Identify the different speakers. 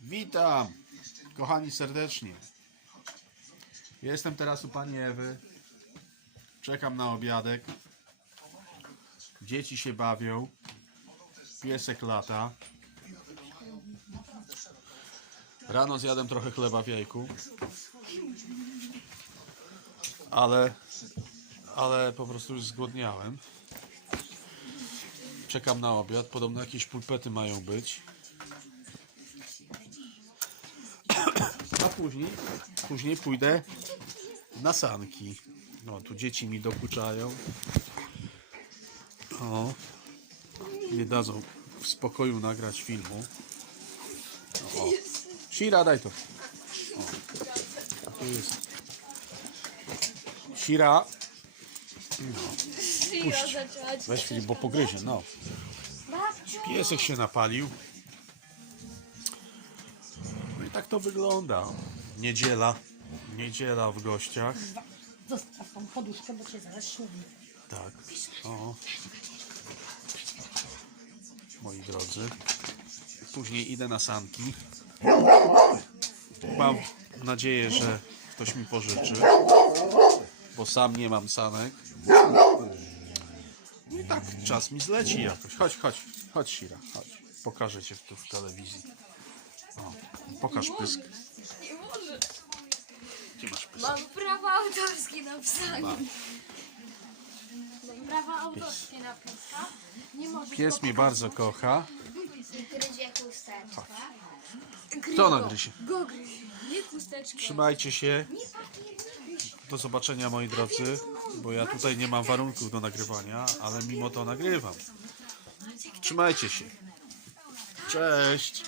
Speaker 1: Witam, kochani serdecznie. Jestem teraz u pani Ewy. Czekam na obiadek. Dzieci się bawią. Piesek lata. Rano zjadłem trochę chleba w jajku. Ale, ale po prostu już zgłodniałem. Czekam na obiad. Podobno jakieś pulpety mają być. A później, później pójdę na sanki. No, tu dzieci mi dokuczają. O, nie dadzą w spokoju nagrać filmu. O. Shira, daj to. O, tu jest. Shira,
Speaker 2: Puść. zacząć.
Speaker 1: weź film, bo pogryzie, no. Piesek się napalił. I tak to wygląda. Niedziela. Niedziela w gościach.
Speaker 3: Zostaw tą poduszkę, bo cię zaraz ślubi.
Speaker 1: Tak. O. Moi drodzy. Później idę na sanki. Mam nadzieję, że ktoś mi pożyczy. Bo sam nie mam sanek. No i tak czas mi zleci jakoś. Chodź, chodź, chodź Sira, chodź. Pokażę cię tu w telewizji. Pokaż pysk.
Speaker 2: Nie może.
Speaker 1: Gdzie masz pysk?
Speaker 2: Mam prawa autorskie na psanie.
Speaker 1: Mam.
Speaker 2: Mam prawa autorskie na psa. Nie możesz
Speaker 1: Pies mnie bardzo kocha.
Speaker 4: Gryzie chusteczka.
Speaker 1: Kto nagryzie?
Speaker 2: Go gryź. Nie chusteczkę.
Speaker 1: Trzymajcie się. Do zobaczenia moi drodzy, bo ja tutaj nie mam warunków do nagrywania, ale mimo to nagrywam. Trzymajcie się. Cześć.